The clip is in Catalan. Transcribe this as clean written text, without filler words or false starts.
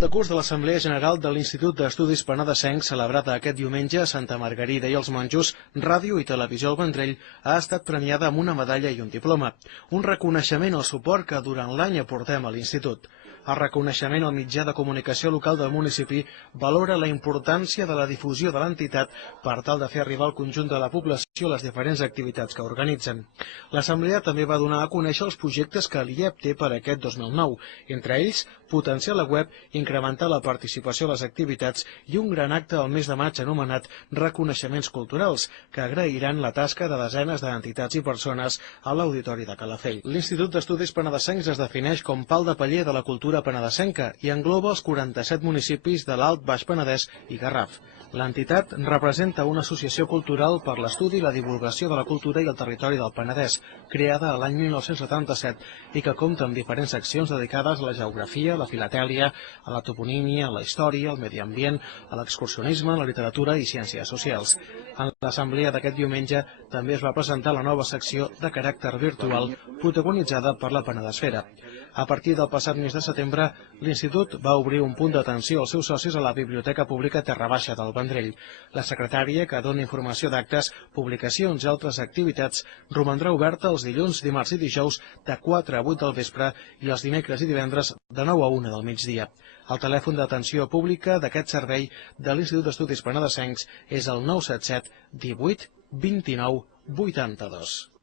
De curs de l'Assemblea General de l'Institut d'Estudis Penedesencs, celebrada aquest diumenge a Santa Margarida i els Monjos, Ràdio i Televisió El Vendrell ha estat premiada amb una medalla i un diploma, un reconeixement al suport que durant l'any aportem a l'Institut. El reconeixement al mitjà de comunicació local del municipi valora la importància de la difusió de l'entitat per tal de fer arribar al conjunt de la població les diferents activitats que organitzen. L'Assemblea també va donar a conèixer els projectes que l'IEP té per aquest 2009, entre ells potenciar la web, incrementar la participació a les activitats i un gran acte al mes de maig anomenat Reconeixements Culturals, que agrairan la tasca de desenes d'entitats i persones a l'Auditori de Calafell. L'Institut d'Estudis Penedesencs es defineix com pal de paller de la cultura penedesenca i engloba els 47 municipis de l'Alt Baix Penedès i Garraf. L'entitat representa una associació cultural per l'estudi i la divulgació de la cultura i el territori del Penedès, creada l'any 1977 i que compta amb diferents seccions dedicades a la geografia, la filatèlia, a la toponímia, a la història, al medi ambient, a l'excursionisme, la literatura i ciències socials. En l'assemblea d'aquest diumenge també es va presentar la nova secció de caràcter virtual protagonitzada per la Penedesfera. A partir del passat mes de setembre, l'Institut va obrir un punt d'atenció als seus socis a la Biblioteca Pública Terra Baixa del Vendrell. La secretària, que dona informació d'actes, publicacions i altres activitats, romandrà oberta els dilluns, dimarts i dijous de 4 a 8 del vespre i els dimecres i divendres de 9 a 1 del migdia. El telèfon d'atenció pública d'aquest servei de l'Institut d'Estudis Penedesencs és el 977 18 29 82.